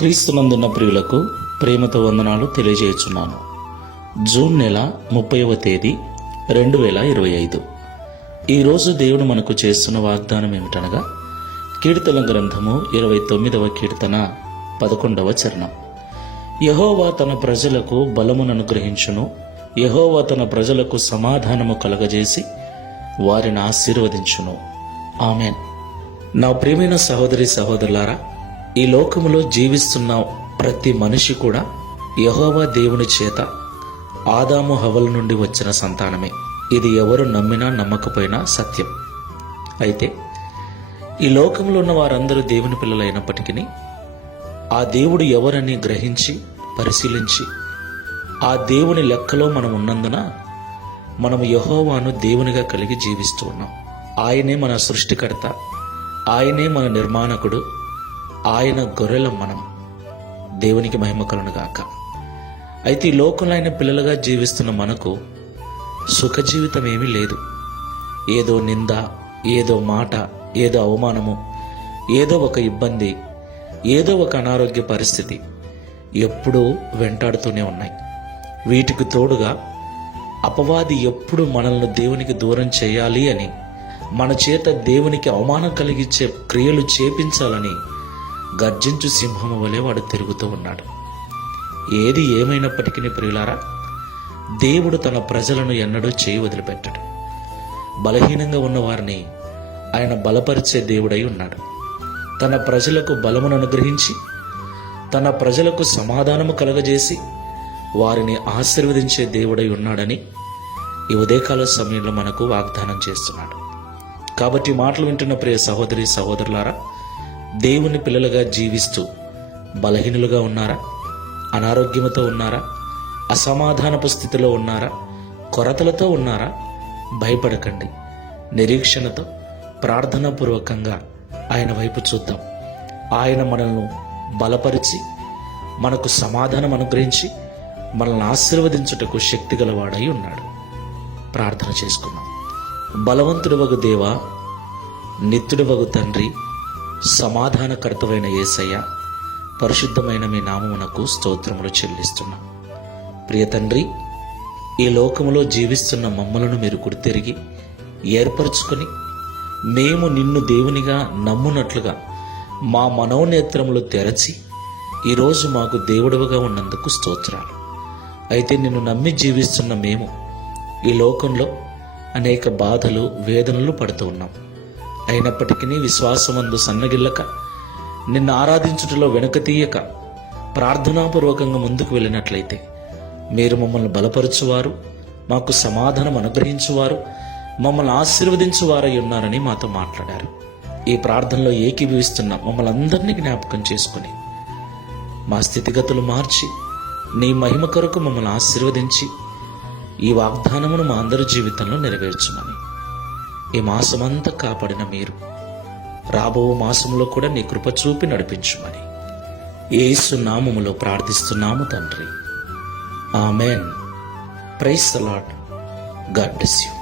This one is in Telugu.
క్రీస్తునందున్న ప్రియులకు ప్రేమతో వందనాలు తెలియజేయుచున్నాను. జూన్ నెల 30వ తేదీ 2025. ఈరోజు దేవుడు మనకు చేస్తున్న వాగ్దానం ఏమిటనగా కీర్తన గ్రంథము 29వ కీర్తన 11వ చరణం. యెహోవా తన ప్రజలకు బలమును అనుగ్రహించును, యెహోవా తన ప్రజలకు సమాధానము కలగజేసి వారిని ఆశీర్వదించును. ఆమెన్. నా ప్రియమైన సహోదరి సహోదరులారా, ఈ లోకములో జీవిస్తున్న ప్రతి మనిషి కూడా యెహోవా దేవుని చేత ఆదాము హవ్వల నుండి వచ్చిన సంతానమే. ఇది ఎవరు నమ్మినా నమ్మకపోయినా సత్యం. అయితే ఈ లోకంలో ఉన్న వారందరూ దేవుని పిల్లలైనప్పటికీ ఆ దేవుడు ఎవరని గ్రహించి పరిశీలించి ఆ దేవుని లెక్కలో మనం ఉన్నందున మనం యెహోవాను దేవునిగా కలిగి జీవిస్తూ ఉన్నాం. ఆయనే మన సృష్టికర్త, ఆయనే మన నిర్మాణకుడు, ఆయన గొర్రెల మనం. దేవునికి మహిమ కలుగును గాక. అయితే ఈ లోకంలో ఆయన పిల్లలుగా జీవిస్తున్న మనకు సుఖ జీవితం ఏమీ లేదు. ఏదో నింద, ఏదో మాట, ఏదో అవమానము, ఏదో ఒక ఇబ్బంది, ఏదో ఒక అనారోగ్య పరిస్థితి ఎప్పుడూ వెంటాడుతూనే ఉన్నాయి. వీటికి తోడుగా అపవాది ఎప్పుడు మనల్ని దేవునికి దూరం చేయాలి అని, మన చేత దేవునికి అవమానం కలిగించే క్రియలు చేపించాలని గర్జించు సింహము వలె వాడు తిరుగుతూ ఉన్నాడు. ఏది ఏమైనప్పటికీ ప్రియులారా, దేవుడు తన ప్రజలను ఎన్నడూ చేయి వదిలిపెట్టడు. బలహీనంగా ఉన్న వారిని ఆయన బలపరిచే దేవుడై ఉన్నాడు. తన ప్రజలకు బలమును అనుగ్రహించి తన ప్రజలకు సమాధానము కలగజేసి వారిని ఆశీర్వదించే దేవుడై ఉన్నాడని ఈ ఉదయకాల సమయంలో మనకు వాగ్దానం చేస్తున్నాడు. కాబట్టి మాటలు వింటున్న ప్రియ సహోదరి సహోదరులారా, దేవుని పిల్లలుగా జీవిస్తూ బలహీనులుగా ఉన్నారా? అనారోగ్యంతో ఉన్నారా? అసమాధానపు స్థితిలో ఉన్నారా? కొరతలతో ఉన్నారా? భయపడకండి. నిరీక్షణతో ప్రార్థనాపూర్వకంగా ఆయన వైపు చూద్దాం. ఆయన మనల్ని బలపరిచి మనకు సమాధానం అనుగ్రహించి మనల్ని ఆశీర్వదించుటకు శక్తి గలవాడై ఉన్నాడు. ప్రార్థన చేసుకుందాం. బలవంతుడు వగు దేవా, నిత్యుడు వగు తండ్రి, సమాధానకర్తవైన యేసయ్య, పరిశుద్ధమైన మీ నామమునకు స్తోత్రములు చెల్లిస్తున్నాం. ప్రియ తండ్రి, ఈ లోకములో జీవిస్తున్న మమ్మలను మీరు గుర్తెరిగి ఏర్పరచుకొని మేము నిన్ను దేవునిగా నమ్మునట్లుగా మా మనోనేత్రములు తెరచి ఈరోజు మాకు దేవుడవుగా ఉన్నందుకు స్తోత్రాలు. అయితే నిన్ను నమ్మి జీవిస్తున్న మేము ఈ లోకంలో అనేక బాధలు వేదనలు పడుతూ ఉన్నాం. అయినప్పటికీ విశ్వాసమందు సన్నగిల్లక, నిన్ను ఆరాధించుటలో వెనుక తీయక, ప్రార్థనాపూర్వకంగా ముందుకు వెళ్ళినట్లయితే మీరు మమ్మల్ని బలపరచువారు, మాకు సమాధానం అనుగ్రహించువారు, మమ్మల్ని ఆశీర్వదించువారై ఉన్నారని మాతో మాట్లాడారు. ఈ ప్రార్థనలో ఏకీభవిస్తున్న మమ్మల్ని అందరినీ జ్ఞాపకం చేసుకుని మా స్థితిగతులు మార్చి నీ మహిమ కొరకు మమ్మల్ని ఆశీర్వదించి ఈ వాగ్దానమును మా అందరి జీవితంలో నెరవేర్చుమని, ఈ మాసమంతా కాపాడిన మీరు రాబో మాసంలో కూడా నీ కృప చూపి నడిపించుమని యేసు నామములో ప్రార్థిస్తున్నాము తండ్రి. Amen. Praise the Lord. God bless you.